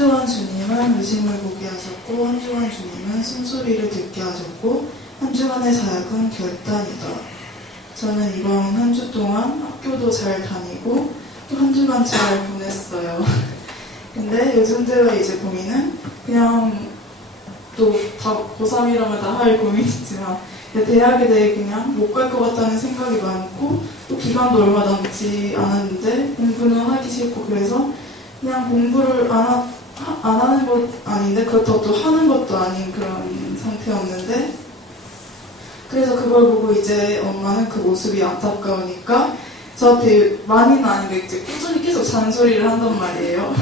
주간 주님은 의심을 보게 하셨고 한 주간 주님은 숨소리를 듣게 하셨고 한 주간의 사역은 결단이더라. 저는 이번 한 주 동안 학교도 잘 다니고 또 한 주간 잘 보냈어요. 근데 요즘 들어 이제 고민은 그냥 또 다 고3이라면 다 할 고민이지만 대학에 대해 그냥 못 갈 것 같다는 생각이 많고 또 기간도 얼마 남지 않았는데 공부는 하기 싫고 그래서 그냥 공부를 안 하는 것 아닌데 그렇다고 또 하는 것도 아닌 그런 상태였는데 그래서 그걸 보고 이제 엄마는 그 모습이 안타까우니까 저한테 많이는 아닌데 이제 꾸준히 계속 잔소리를 한단 말이에요.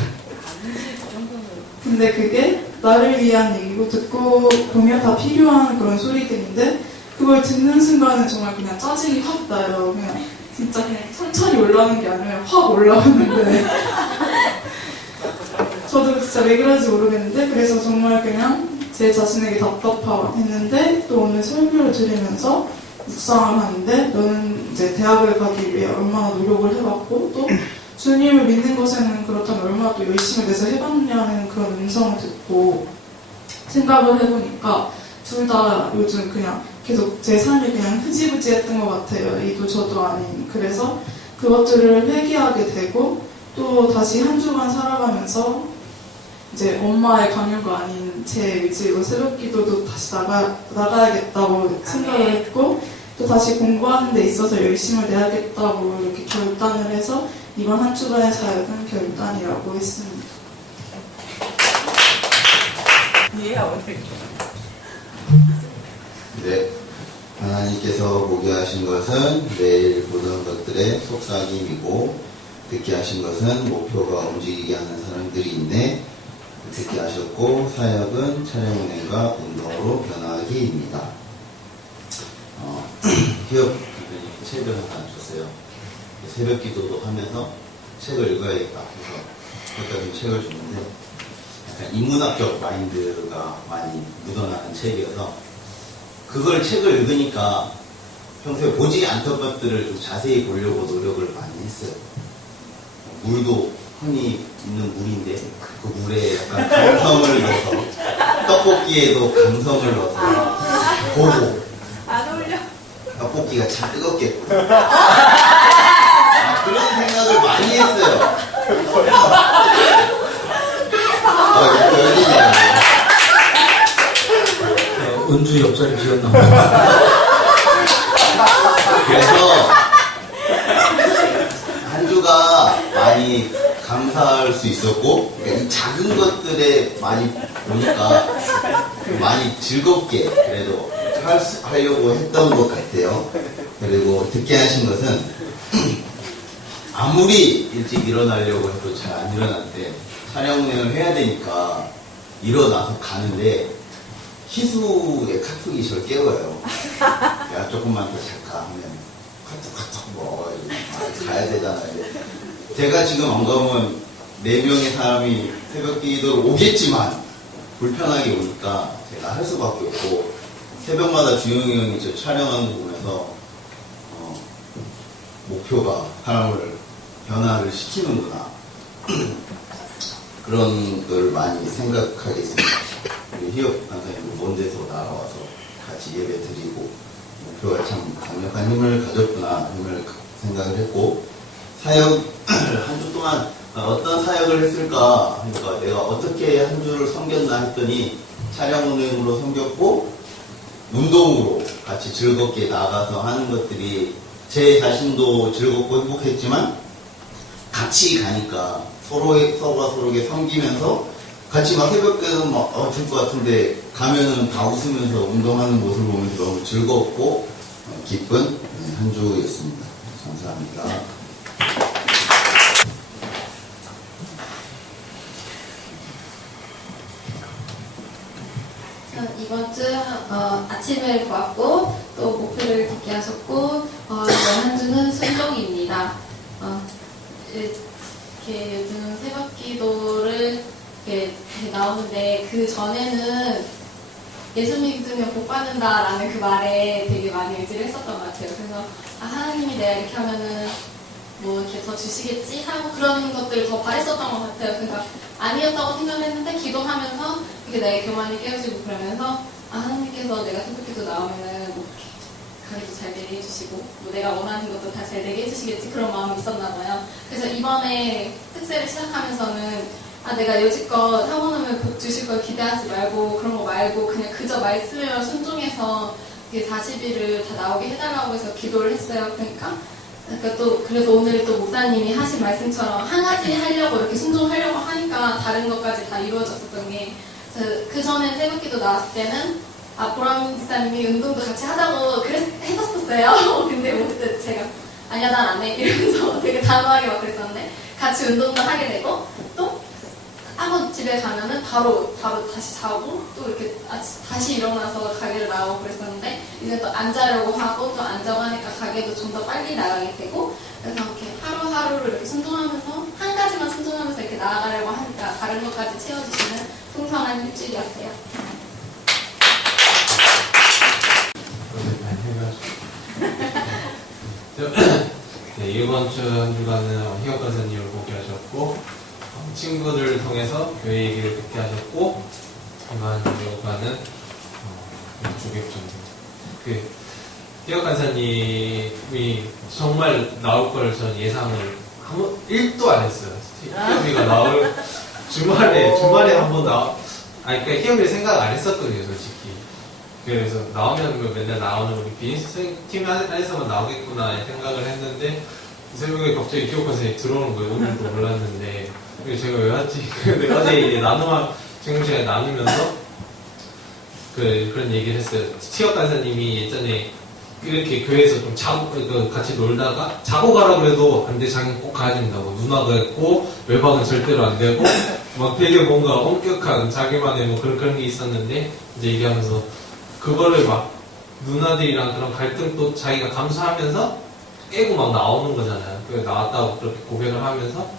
근데 그게 나를 위한 얘기고 듣고 보면 다 필요한 그런 소리들인데 그걸 듣는 순간은 정말 그냥 짜증이 확 나요. 그냥 진짜 그냥 천천히 올라오는 게 아니라 확 올라오는데 저도 진짜 왜 그런지 모르겠는데 그래서 정말 그냥 제 자신에게 답답했는데 또 오늘 설교를 들으면서 묵상을 하는데 너는 이제 대학을 가기 위해 얼마나 노력을 해봤고 또 주님을 믿는 것에는 그렇다면 얼마나 또 열심히 내서 해봤냐는 그런 음성을 듣고 생각을 해보니까 둘 다 요즘 그냥 계속 제 삶이 그냥 흐지부지했던 것 같아요. 이도 저도 아닌. 그래서 그것들을 회개하게 되고 또 다시 한 주간 살아가면서 이제 엄마의 강요가 아닌 제 의지로 새벽 기도도 다시 나가야겠다고 생각을 했고 또 다시 공부하는 데 있어서 열심을 내야겠다고 이렇게 결단을 해서 이번 한 주간의 사역은 결단이라고 했습니다. 네, 하나님께서 보게 하신 것은 매일 보던 것들의 속삭임이고 듣게 하신 것은 목표가 움직이게 하는 사람들이 있네. 듣게 하셨고 사역은 촬영운행과 운동으로 변화하기입니다. 기업 책을 하나 줬어요. 새벽 기도도 하면서 책을 읽어야겠다 해서 그때까지 책을 줬는데 약간 인문학적 마인드가 많이 묻어나는 책이어서 그걸 책을 읽으니까 평소에 보지 않던 것들을 좀 자세히 보려고 노력을 많이 했어요. 물도 흔히 있는 물인데 그 물에 약간 감성을 넣어서 떡볶이에도 감성을 넣어서 보고 안 어울려. 떡볶이가 참 뜨겁겠구나. 그런 생각을 많이 했어요. 이거 열리네요. 은주 옆자리 비었나 봐요. 그래서 한 주가 많이 감사할 수 있었고 이 작은 것들에 많이 보니까 많이 즐겁게 그래도 하려고 했던 것 같아요. 그리고 듣게 하신 것은 아무리 일찍 일어나려고 해도 잘 안 일어나는데 촬영 운행을 해야 되니까 일어나서 가는데 희수의 카톡이 저를 깨워요. 야 조금만 더 잘까 하면 카톡 뭐 가야 되잖아요. 제가 지금 안 가면 4명의 사람이 새벽 기도를 오겠지만 불편하게 오니까 제가 할 수밖에 없고 새벽마다 주영이 형이 저 촬영하는 거 보면서 목표가 사람을 변화를 시키는구나 그런 걸 많이 생각하게 됐습니다. 우리 희엽 강사님도 먼 데서 나와서 같이 예배 드리고 목표가 참 강력한 힘을 가졌구나 힘을 생각을 했고 사역 한 주 동안 어떤 사역을 했을까 그러니까 내가 어떻게 한 주를 섬겼나 했더니 촬영 운행으로 섬겼고 운동으로 같이 즐겁게 나가서 하는 것들이 제 자신도 즐겁고 행복했지만 같이 가니까 서로가 서로에게 섬기면서 같이 막 새벽에도 막 줄 것 같은데 가면은 다 웃으면서 운동하는 모습을 보면서 너무 즐겁고 기쁜 한 주였습니다. 감사합니다. 이번 주 아침을 보았고 또 목표를 듣게 하셨고 이번 한 주는 순종입니다. 이렇게 요즘 새벽 기도를 이렇게 나오는데 그 전에는 예수 믿으면 복 받는다라는 그 말에 되게 많이 의지를 했었던 것 같아요. 그래서 하나님이 내가 이렇게 하면은 뭐 이렇게 더 주시겠지 하고 그런 것들을 더 바랬었던 것 같아요. 그러니까 아니었다고 생각했는데 기도하면서 이렇게 나의 교만이 깨어지고 그러면서 하나님께서 내가 새벽기도 나오면은 뭐 이렇게 가게도 잘 되게 해주시고 뭐 내가 원하는 것도 다 잘 되게 해주시겠지 그런 마음이 있었나 봐요. 그래서 이번에 특세를 시작하면서는 내가 여지껏 하고 나면 복 주실 걸 기대하지 말고 그런 거 말고 그냥 그저 말씀에만 순종해서 40일을 다 나오게 해달라고 해서 기도를 했어요. 그러니까 또 그래서 오늘 또 목사님이 하신 말씀처럼 한 가지 하려고 이렇게 순종하려고 하니까 다른 것까지 다 이루어졌었던 게 그 전에 새벽기도 나왔을 때는 보람 목사님이 운동도 같이 하자고 했었어요. 근데 뭐 그때 제가 아니야 난 안 해 이러면서 되게 단호하게 막 그랬었는데 같이 운동도 하게 되고 또 한번 집에 가면은 바로 다시 자고 또 이렇게 다시 일어나서 가게를 나오고 그랬었는데 이제 또 안 자려고 하고 또 안 자고 하니까 가게도 좀 더 빨리 나가게 되고 그래서 이렇게 하루하루를 이렇게 순종하면서 한 가지만 순종하면서 이렇게 나아가려고 하니까 다른 것까지 채워주시는 풍성한 일주일이었어요. 네, 이번 주 한 주간은 희혁 권사님을 보게 하셨고 친구들을 통해서 교회 얘기를 듣게 하셨고 이번 주간은 주객전도 희혁 권사님이 정말 나올 걸 전 예상을 1도 안 했어요. 희혁이가 나올 주말에 한번 그러니까 희혁이 생각 안 했었거든요, 솔직히. 그래서 나오면 뭐 맨날 나오는 우리 비즈니스 팀 안에서만 나오겠구나 생각을 했는데 새벽에 갑자기 희혁 권사님이 들어오는 거예요. 오늘도 몰랐는데. 그래서 제가 왜 왔지? 근데 어제 이제 지금 시간에 나누면서 그런 얘기를 했어요. 희혁 권사님이 예전에 이렇게 교회에서 좀 같이 놀다가 자고 가라고 해도 안 돼, 자기는 꼭 가야 된다고. 누나가 했고, 외박은 절대로 안 되고, 막 되게 뭔가 엄격한 자기만의 뭐 그런 게 있었는데, 이제 얘기하면서, 그거를 막 누나들이랑 그런 갈등도 자기가 감수하면서 깨고 막 나오는 거잖아요. 그래서 나왔다고 그렇게 고백을 하면서,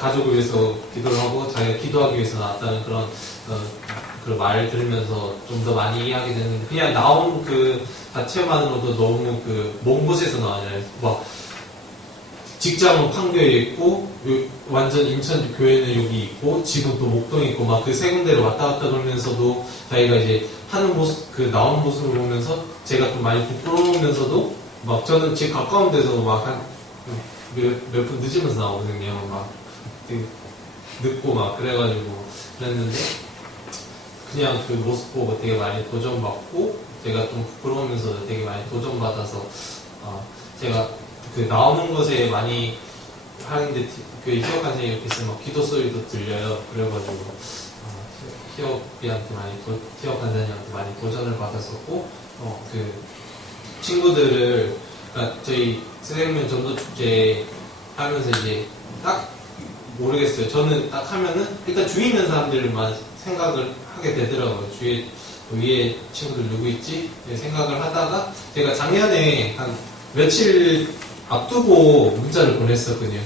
가족을 위해서 기도를 하고, 자기가 기도하기 위해서 나왔다는 그런 말 들으면서 좀 더 많이 이해하게 되는데 그냥 나온 그 자체만으로도 너무 먼 곳에서 나와요. 막 직장은 판교에 있고 완전 인천 교회는 여기 있고 지금 또 목동에 있고 막 그 세 군데를 왔다 갔다 돌면서도 자기가 이제 하는 모습 나온 모습을 보면서 제가 좀 많이 부끄러우면서도 막 저는 집 가까운 데서 막 한 몇 분 늦으면서 나오거든요. 막 늦고 막 그래가지고 그랬는데 그냥 그 모습 보고 되게 많이 도전받고 제가 좀 부끄러우면서도 되게 많이 도전받아서 제가 나오는 것에 많이 하는데 희혁 선생님 이렇게 있으면 기도 소리도 들려요. 그래가지고 희혁 선생님한테 많이 도전을 받았었고 친구들을 그러니까 저희 새생명 전도 축제 하면서 이제 딱 모르겠어요. 저는 딱 하면은 일단 주위 있는 사람들만 생각을 하게 되더라고요. 위에 친구들 누구 있지? 생각을 하다가 제가 작년에 한 며칠 앞두고 문자를 보냈었거든요.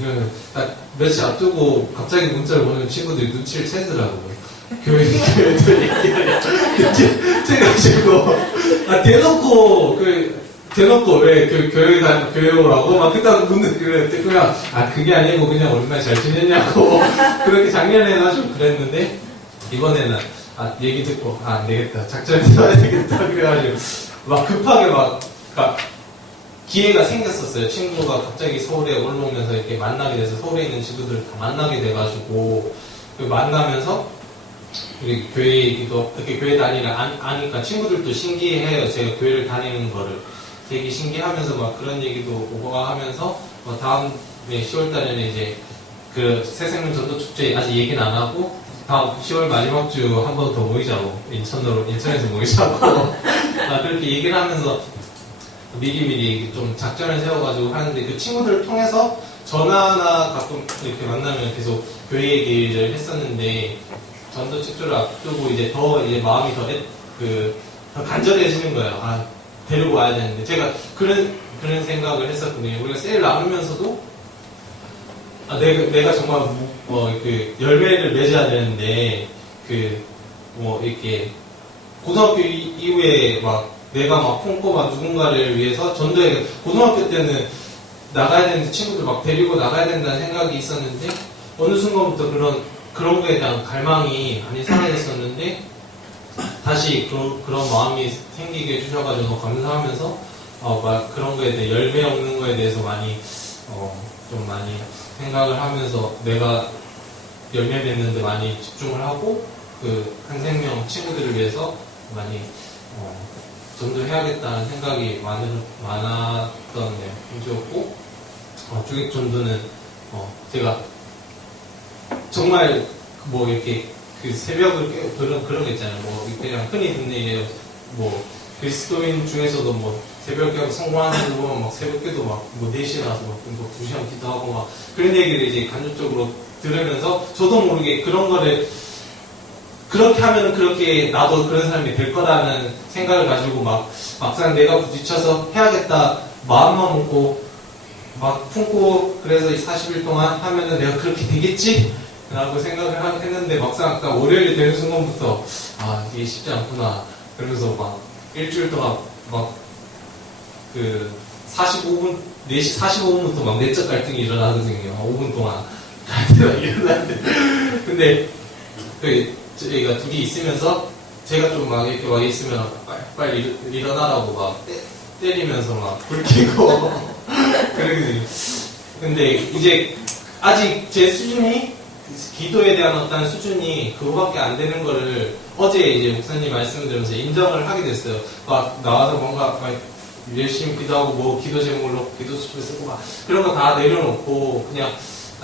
딱 며칠 앞두고 갑자기 문자를 보내면 친구들이 눈치를 채더라고요. 교회들 얘기하냐. 그래가지고 대놓고 왜 교회 오라고 막 그따가 묻는 그냥 그게 아니고 그냥 얼마나 잘 지냈냐고 그렇게 작년에 아주 그랬는데 이번에는 얘기 듣고 안 되겠다 작전에 들어야 되겠다 그래가지고 막 급하게 기회가 생겼었어요. 친구가 갑자기 서울에 올라오면서 이렇게 만나게 돼서 서울에 있는 친구들을 다 만나게 돼가지고 만나면서 우리 교회 얘기도 이렇게 교회 다니는 아니까 친구들도 신기해요. 제가 교회를 다니는 거를 되게 신기하면서 막 그런 얘기도 오고 하면서 다음 10월달에는 이제 그 새생명 전도 축제 아직 얘기는 안 하고 다음 10월 마지막 주 한 번 더 모이자고 인천에서 모이자고 그렇게 얘기를 하면서 미리미리 좀 작전을 세워가지고 하는데 그 친구들을 통해서 전화나 가끔 이렇게 만나면 계속 교회 얘기를 했었는데 전도 축제를 앞두고 이제 더 이제 마음이 더 간절해지는 거예요. 데리고 와야 되는데 제가 그런 생각을 했었거든요. 우리가 세일 나누면서도 내가 정말 열매를 맺어야 되는데 이렇게 고등학교 이후에 내가 품고 누군가를 위해서 전도해 고등학교 때는 나가야 되는데 친구들 막 데리고 나가야 된다는 생각이 있었는데 어느 순간부터 그런 거에 대한 갈망이 많이 사라졌었는데 다시 그런 마음이 생기게 해주셔가지고 너무 감사하면서 막 그런 거에 대해 열매 없는 거에 대해서 많이 좀 많이 생각을 하면서 내가 열매 맺는데 많이 집중을 하고 그 한 생명 친구들을 위해서 많이 좀 더 해야겠다는 생각이 많았던 문제였고 주객전도는 제가 정말 뭐 이렇게 그 새벽을 깨고 그런 거 있잖아요. 뭐 그냥 흔히 듣는 얘기예요. 뭐 그리스도인 중에서도 뭐 새벽 깨고 성공하는 분 보면 막 새벽 깨도 막뭐 4시에 나와서 막 2시간 기도하고 막 그런 얘기를 이제 간접적으로 들으면서 저도 모르게 그런 거를 그렇게 하면은 그렇게 나도 그런 사람이 될 거라는 생각을 가지고 막상 내가 부딪혀서 해야겠다 마음만 먹고 막 품고 그래서 이 40일 동안 하면은 내가 그렇게 되겠지? 라고 생각을 했는데 막상 아까 월요일이 되는 순간부터 이게 쉽지 않구나 그러면서 막 일주일 동안 막 그 45분 4시 45분부터 막 내적 갈등이 일어나거든요. 5분 동안 갈등이 일어나는데 근데 저희가 둘이 있으면서 제가 좀 막 이렇게 와 있으면 빨리 일어나라고 막 때리면서 막 불 켜고 그러거든요. 근데 이제 아직 제 수준이 기도에 대한 어떤 수준이 그거밖에 안 되는 거를 어제 이제 목사님 말씀을 들으면서 인정을 하게 됐어요. 막 나와서 뭔가 막 열심히 기도하고 뭐 기도 제목으로 기도 수첩을 쓰고 막 그런 거 다 내려놓고 그냥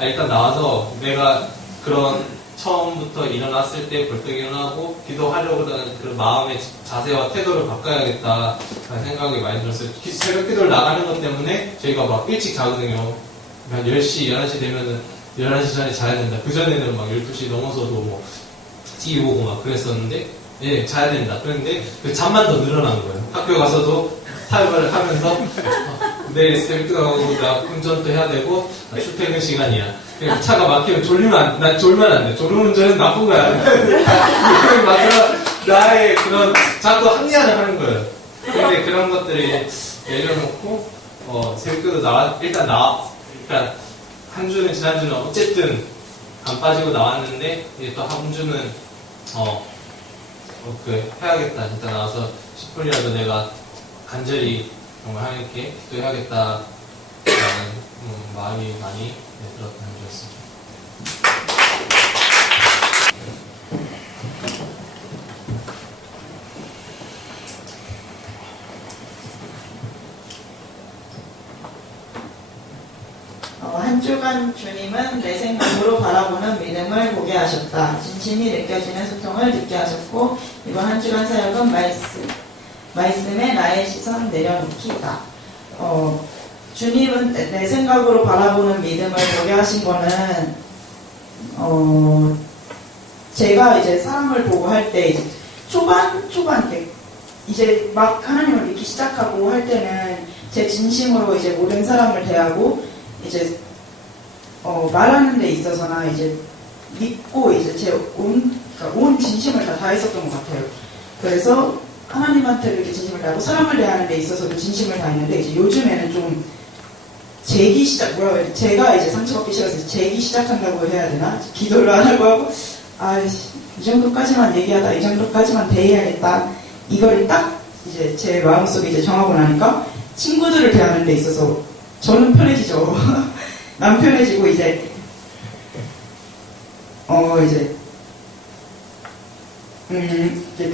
일단 나와서 내가 그런 처음부터 일어났을 때 벌떡 일어나고 기도하려고 하는 그 마음의 자세와 태도를 바꿔야겠다라는 생각이 많이 들었어요. 새벽 기도를 나가는 것 때문에 저희가 막 일찍 자거든요. 한 10시, 11시 되면은 11시 전에 자야 된다. 그전에는 막 12시 넘어서도 뭐 TV 보고 막 그랬었는데 예, 자야 된다. 그런데 그 잠만 더 늘어난 거예요. 학교 가서도 타협을 하면서 내일 새벽 기도하고 나 운전도 해야 되고 출퇴근 시간이야. 차가 막히면 난 졸면 안 돼. 졸음운전은 나쁜 거야. 나의 그런 자꾸 항의를 하는 거예요. 근데 그런 것들이 내려놓고 새벽기도 일단 한 주는 지난주는 어쨌든 안 빠지고 나왔는데 이제 또 한 주는 해야겠다. 진짜 나와서 10분이라도 내가 간절히 정말 하나님께 기도해야겠다라는 마음이 많이 들었던 한 주였습니다. 한 주간 주님은 내 생각으로 바라보는 믿음을 보게 하셨다. 진심이 느껴지는 소통을 듣게 하셨고 이번 한 주간 사역은 말씀에 나의 시선 내려놓기다. 주님은 내 생각으로 바라보는 믿음을 보게 하신 거는 제가 이제 사람을 보고 할 때 이제 초반 때 이제 막 하나님을 믿기 시작하고 할 때는 제 진심으로 이제 모든 사람을 대하고 이제 말하는 데 있어서나 이제 믿고 이제 제 온 진심을 다 다했었던 것 같아요. 그래서 하나님한테 이렇게 진심을 다하고 사람을 대하는 데 있어서도 진심을 다했는데 이제 요즘에는 좀 제가 이제 상처받기 싫어서 재기 시작한다고 해야 되나? 기도를 안 하고 이 정도까지만 얘기하다, 이 정도까지만 대해야겠다. 이거를 딱 이제 제 마음속에 이제 정하고 나니까 친구들을 대하는 데 있어서 저는 편해지죠. 남 편해지고 이제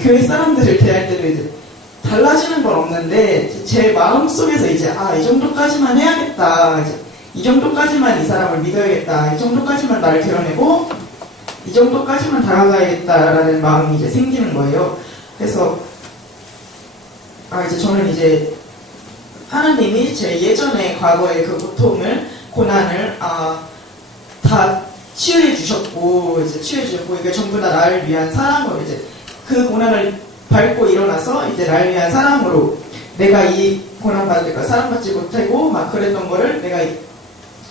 교회 사람들을 대할 때도 이제 달라지는 건 없는데 제 마음속에서 이제 이 정도까지만 해야겠다. 이제 이 정도까지만 이 사람을 믿어야겠다. 이 정도까지만 나를 드러내고 이 정도까지만 다가가야겠다라는 마음이 이제 생기는 거예요. 그래서 이제 저는 이제 하나님이 제 예전에 과거의 그 고통을 고난을 다 치유해 주셨고 이게 전부 다 나를 위한 사랑으로 이제 그 고난을 밟고 일어나서 이제 나를 위한 사랑으로 내가 이 고난 받을까 사랑받지 못하고 막 그랬던 거를 내가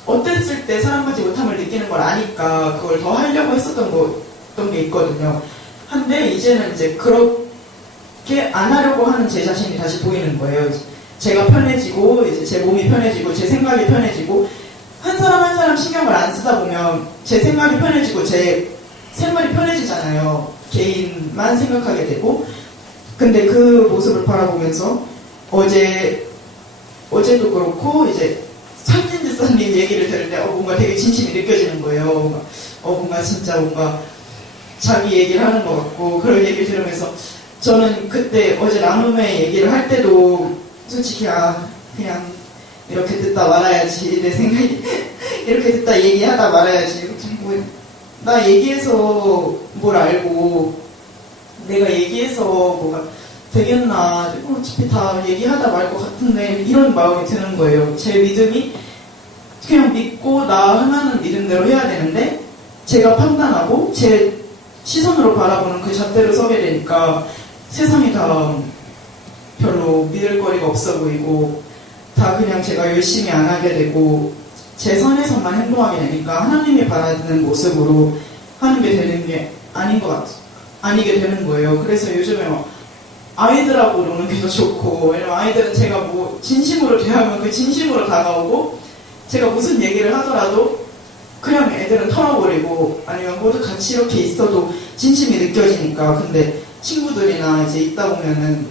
어땠을 때 사랑받지 못함을 느끼는 걸 아니까 그걸 더 하려고 했었던 게 있거든요. 한데 이제는 이제 그렇게 안 하려고 하는 제 자신이 다시 보이는 거예요. 제가 편해지고 이제 제 몸이 편해지고 제 생각이 편해지고 한 사람 한 사람 신경을 안 쓰다 보면 제 생각이 편해지고 제 생활이 편해지잖아요. 개인만 생각하게 되고. 근데 그 모습을 바라보면서 어제도 그렇고 이제 상진지사님 얘기를 들을 때 뭔가 되게 진심이 느껴지는 거예요. 뭔가 진짜 뭔가 자기 얘기를 하는 것 같고 그런 얘기를 들으면서 저는 그때 어제 나눔의 얘기를 할 때도 솔직히 그냥 이렇게 듣다 말아야지 내 생각이 이렇게 듣다 얘기하다 말아야지 나 얘기해서 뭘 알고 내가 얘기해서 뭐가 되겠나 어차피 다 얘기하다 말 것 같은데 이런 마음이 드는 거예요. 제 믿음이 그냥 믿고 나 하나는 믿음대로 해야 되는데 제가 판단하고 제 시선으로 바라보는 그 잣대로 서게 되니까 세상이 다 별로 믿을 거리가 없어 보이고 다 그냥 제가 열심히 안 하게 되고 제 선에서만 행동하게 되니까 하나님이 바라는 모습으로 하는 게 되는 게 아니게 되는 거예요. 그래서 요즘에 아이들하고 노는 게 더 좋고 왜냐면 아이들은 제가 뭐 진심으로 대하면 그 진심으로 다가오고 제가 무슨 얘기를 하더라도 그냥 애들은 털어버리고 아니면 모두 같이 이렇게 있어도 진심이 느껴지니까. 근데 친구들이나 이제 있다 보면은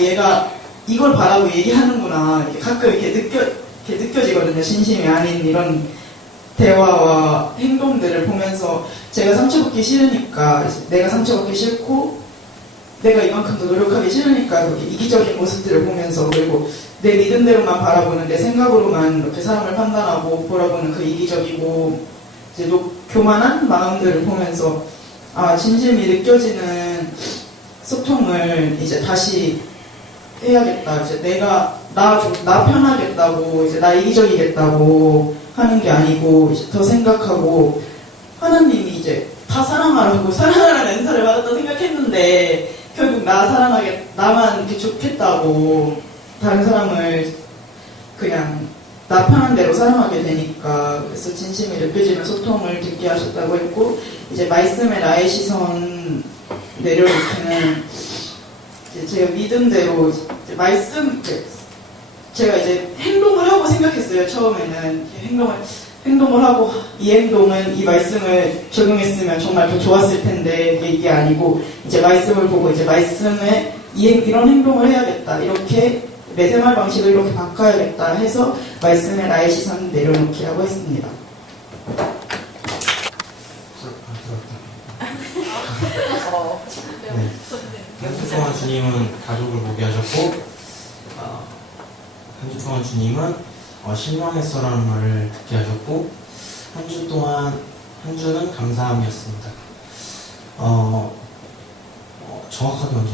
얘가 이걸 바라고 얘기하는구나 가끔 이렇게 느껴지거든요. 진심이 아닌 이런 대화와 행동들을 보면서 제가 상처받기 싫으니까 내가 상처받기 싫고 내가 이만큼 더 노력하기 싫으니까 그렇게 이기적인 모습들을 보면서 그리고 내 믿음대로만 바라보는 내 생각으로만 이렇게 사람을 판단하고 바라보는 그 이기적이고 이제 교만한 마음들을 보면서 진심이 느껴지는 소통을 이제 다시 해야겠다. 이제 나 편하겠다고 이제 나 이기적이겠다고 하는 게 아니고 이제 더 생각하고 하나님이 이제 다 사랑하라고 사랑하라는 은사를 받았다 생각했는데 결국 나만 이렇게 좋겠다고 다른 사람을 그냥 나 편한 대로 사랑하게 되니까 그래서 진심이 느껴지는 소통을 듣게 하셨다고 했고 이제 말씀에 나의 시선 내려놓기는 이제 제가 믿음대로 이제 제가 이제 행동을 하고 생각했어요. 처음에는 행동을 하고 이 행동은 이 말씀을 적용했으면 정말 더 좋았을 텐데 이게 아니고 이제 말씀을 보고 이제 말씀에 이런 행동을 해야겠다 이렇게 내 생활 방식을 이렇게 바꿔야겠다 해서 말씀에 나의 시선 내려놓기 하고 했습니다. 네. 한 주 동안 주님은 가족을 보게 하셨고 한 주 동안 주님은 실망했어라는 말을 듣게 하셨고 한 주 동안 한 주는 감사함이었습니다. 정확하게 언제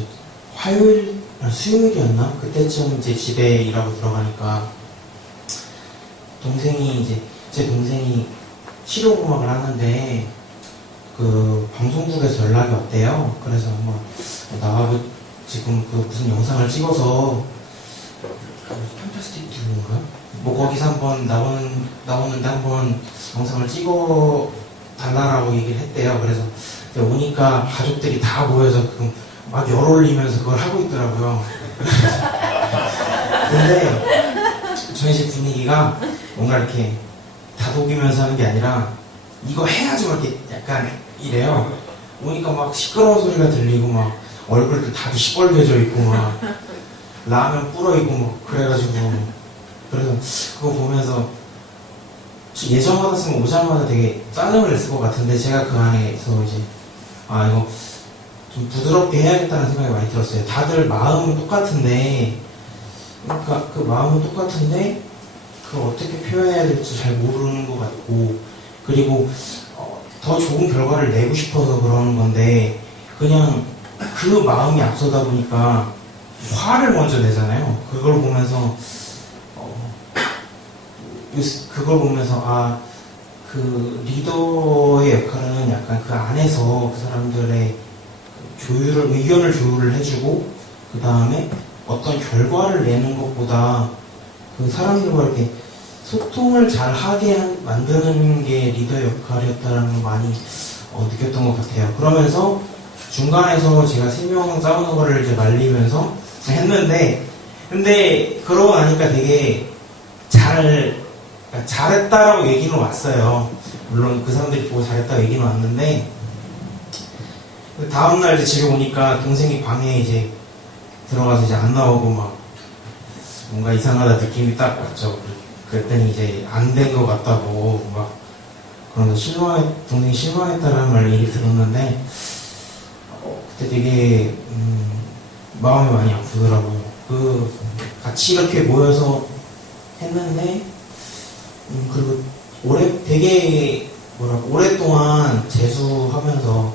화요일 수요일이었나 그때쯤 이제 집에 일하고 들어가니까 제 동생이 실용음악을 하는데 그 방송국에서 연락이 왔대요. 그래서 한번 나하고 지금 그 무슨 영상을 찍어서 팬타스틱 듀오인가? 뭐 거기서 한번 나오는데 한번 영상을 찍어 달라라고 얘기를 했대요. 그래서 오니까 가족들이 다 모여서 막 열 올리면서 그걸 하고 있더라고요. 근데 저희 집 분위기가 뭔가 이렇게 다독이면서 하는 게 아니라 이거 해야지 막 이렇게 약간 이래요. 오니까 막 시끄러운 소리가 들리고 막 얼굴도 다 시뻘개져 있고 막 라면 불어 있고 막 그래가지고 그래서 그거 보면서 예전 같았으면 오자마자 되게 짜증을 냈을 것 같은데 제가 그 안에서 이제 이거 좀 부드럽게 해야겠다는 생각이 많이 들었어요. 다들 마음은 똑같은데 그러니까 그 마음은 똑같은데 그걸 어떻게 표현해야 될지 잘 모르는 것 같고 그리고 더 좋은 결과를 내고 싶어서 그러는 건데 그냥 그 마음이 앞서다 보니까 화를 먼저 내잖아요. 그걸 보면서 그 리더의 역할은 약간 그 안에서 그 사람들의 의견을 조율을 해주고 그 다음에 어떤 결과를 내는 것보다 그 사람들과 이렇게 소통을 잘 하게 만드는 게 리더의 역할이었다는 걸 많이 느꼈던 것 같아요. 그러면서 중간에서 제가 3명 싸우는 거를 이제 말리면서 했는데 근데 그러고 나니까 되게 잘했다라고 얘기는 왔어요. 물론 그 사람들이 보고 잘했다고 얘기는 왔는데, 그 다음날 이제 집에 오니까 동생이 방에 이제 들어가서 이제 안 나오고 막 뭔가 이상하다 느낌이 딱 왔죠. 그랬더니 이제 안 된 것 같다고 막 그러면서 동생이 실망했다라는 말 얘기 들었는데, 그때 되게 마음이 많이 아프더라고요. 같이 이렇게 모여서 했는데, 그리고 오랫동안 재수하면서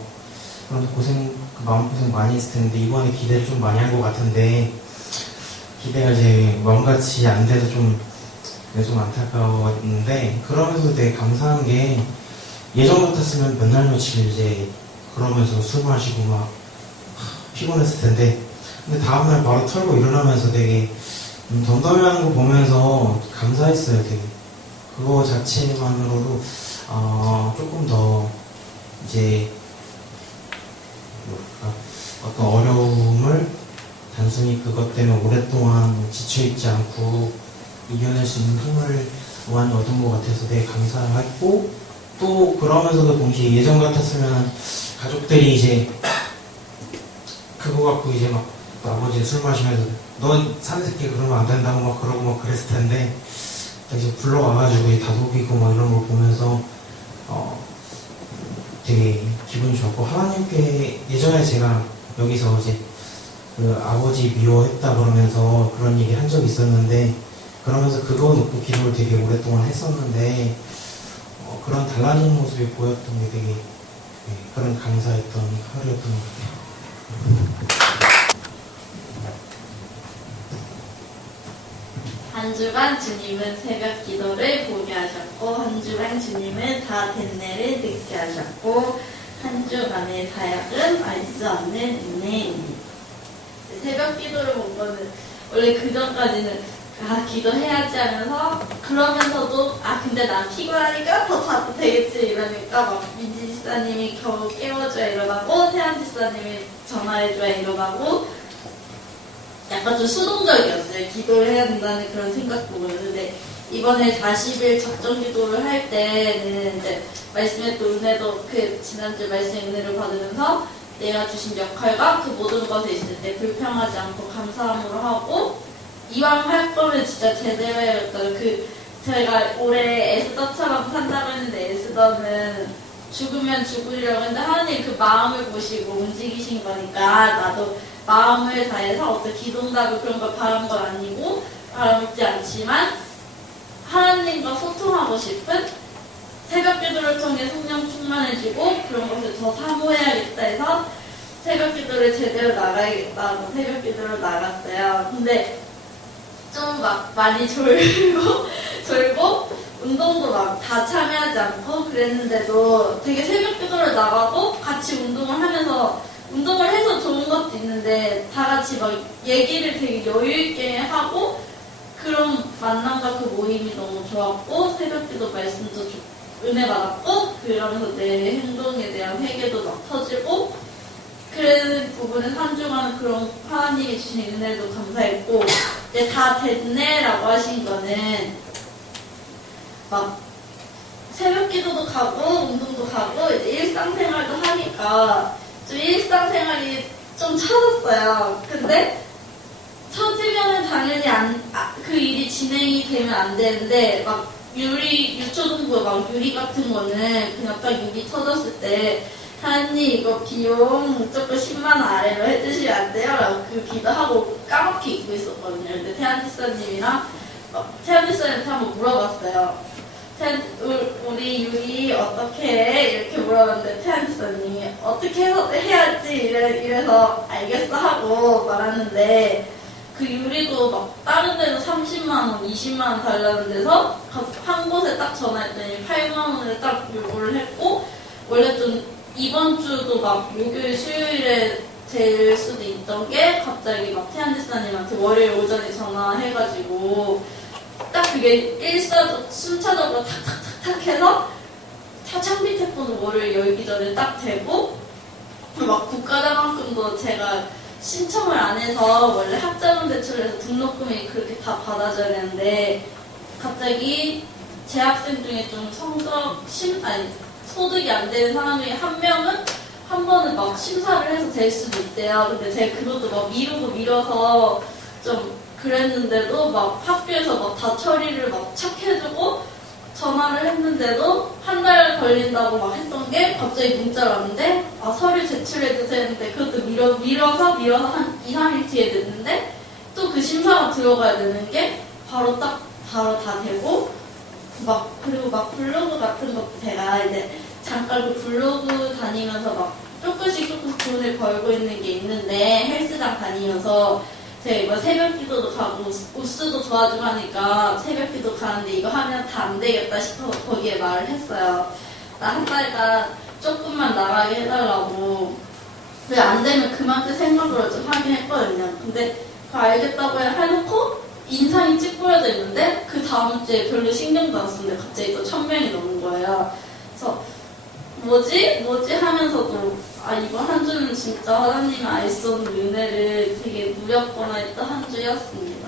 그런 마음고생 많이 했을 텐데, 이번에 기대를 좀 많이 한 것 같은데, 기대가 이제 마음같이 안 돼서 좀 안타까웠는데, 그러면서 되게 감사한 게, 예전 같았으면 몇 날 며칠 이제 그러면서 술 마시고 막 피곤했을 텐데, 근데 다음날 바로 털고 일어나면서 되게 덤덤해하는 거 보면서 감사했어요. 되게 그거 자체만으로도 조금 더 이제 어떤 어려움을 단순히 그것 때문에 오랫동안 지쳐있지 않고 이겨낼 수 있는 힘을 많이 얻은 것 같아서 되게 감사했고, 또 그러면서도 동시에 예전 같았으면 가족들이 이제 그거 갖고 이제 막 아버지 술 마시면서 넌 사는 새끼 그러면 안 된다고 막 그러고 막 그랬을 텐데, 이제 불러와가지고 다독이고 막 이런 걸 보면서 되게 기분이 좋았고, 하나님께 예전에 제가 여기서 이제 그 아버지 미워했다 그러면서 그런 얘기 한 적이 있었는데, 그러면서 그거 놓고 기도를 되게 오랫동안 했었는데, 그런 달라지는 모습이 보였던 게 되게 그런 감사했던 하루였던 것 같아요. 한 주간 주님은 새벽 기도를 보게 하셨고, 한 주간 주님은 다 됐네를 듣게 하셨고, 한 주간의 사역은 알 수 없는 은혜입니다. 새벽 기도를 본 거는 원래 그 전까지는 기도해야지 하면서, 그러면서도 근데 난 피곤하니까 더 자도 되겠지 이러니까 막 민지 지사님이 겨우 깨워줘야 일어나고, 태연 지사님이 전화해줘야 일어나고, 약간 좀 수동적이었어요. 기도를 해야 된다는 그런 생각보다. 근데 이번에 40일 작정 기도를 할 때는 이제 말씀의 또 은혜도, 그 지난주 말씀의 은혜를 받으면서 내가 주신 역할과 그 모든 것에 있을 때 불평하지 않고 감사함으로 하고, 이왕 할 거면 진짜 제대로 해야겠다. 저희가 올해 에스더처럼 산다고 했는데, 에스더는 죽으면 죽으려고 했는데 하나님 그 마음을 보시고 움직이신 거니까, 나도 마음을 다해서 어떤 기도한다고 그런 걸 바란 건 아니고, 바라지 않지만 하나님과 소통하고 싶은, 새벽 기도를 통해 성령 충만해지고 그런 것을 더 사모해야겠다 해서 새벽 기도를 제대로 나가야겠다고 새벽 기도를 나갔어요. 근데 좀 막 많이 졸고 운동도 막 다 참여하지 않고 그랬는데도 되게 새벽 기도를 나가고 같이 운동을 하면서, 운동을 해서 좋은 것도 있는데 다 같이 막 얘기를 되게 여유 있게 하고, 그런 만남과 그 모임이 너무 좋았고, 새벽 기도 말씀도 은혜 받았고, 그러면서 내 행동에 대한 회개도 막 터지고, 그런 부분은 한 주간 그런 하나님이 주신 은혜도 감사했고, 이제 다 됐네라고 하신 거는 막 새벽 기도도 가고 운동도 가고 이제 일상생활도 하니까 좀 일상생활이 좀 처졌어요. 근데 처지면은 당연히 그 일이 진행이 되면 안 되는데, 막 유초등부 막 유리 같은 거는 그냥 딱 유리 터졌을 때 하나님 이거 비용 조금 10만 원 아래로 해주시면 안 돼요? 라고 그 기도하고 까맣게 잊고 있었거든요. 근데 태연 지사님이랑 태연 지사님한테 한번 물어봤어요. 우리 유리 어떻게 해? 이렇게 물어봤는데 태연 지사님이 어떻게 해야지 이래서 알겠어 하고 말하는데, 그 유리도 막 다른 데서 30만 원, 20만 원 달라는 데서 한 곳에 딱 전화했더니 8만 원을 딱 요구를 했고, 원래 좀 이번 주도 막 목요일, 수요일에 될 수도 있던 게 갑자기 막 태연 지사님한테 월요일 오전에 전화해가지고 딱 그게 순차적으로 탁탁탁탁 해서 창비 태풍도 월요일 열기 전에 딱 되고, 막 국가자만큼도 제가 신청을 안 해서 원래 학자금 대출에서 등록금이 그렇게 다 받아줘야 되는데 갑자기 재학생 중에 좀 소득이 안 되는 사람 중에 한 명은 한 번은 막 심사를 해서 될 수도 있대요. 근데 제가 그것도 막 미뤄서 좀 그랬는데도 막 학교에서 막 다 처리를 막 착해주고 전화를 했는데도 한 달 걸린다고 막 했던 게 갑자기 문자가 왔는데 서류 제출해주세요 했는데 그것도 미뤄서 한 2, 3일 뒤에 됐는데 또 그 심사가 들어가야 되는 게 바로 다 되고 그리고 막 블로그 같은 것도 제가 이제 잠깐 그 블로그 다니면서 막 조금씩 돈을 벌고 있는 게 있는데 헬스장 다니면서 제가 이번 새벽 기도도 가고 우스도 도와주고 하니까 새벽 기도 가는데 이거 하면 다 안 되겠다 싶어서 거기에 말을 했어요. 나 한 달간 조금만 나가게 해달라고. 근데 안 되면 그만둘 생각으로 좀 하긴 했거든요. 근데 그거 알겠다고 해놓고 인상이 찌푸려져 있는데 그 다음 주에 별로 신경도 안 쓰는데 갑자기 또 1000명이 넘는 거예요. 그래서 뭐지 하면서도 이번 한 주는 진짜 하나님의 알수 없는 은혜를 되게 누렸구나 했던 한 주였습니다.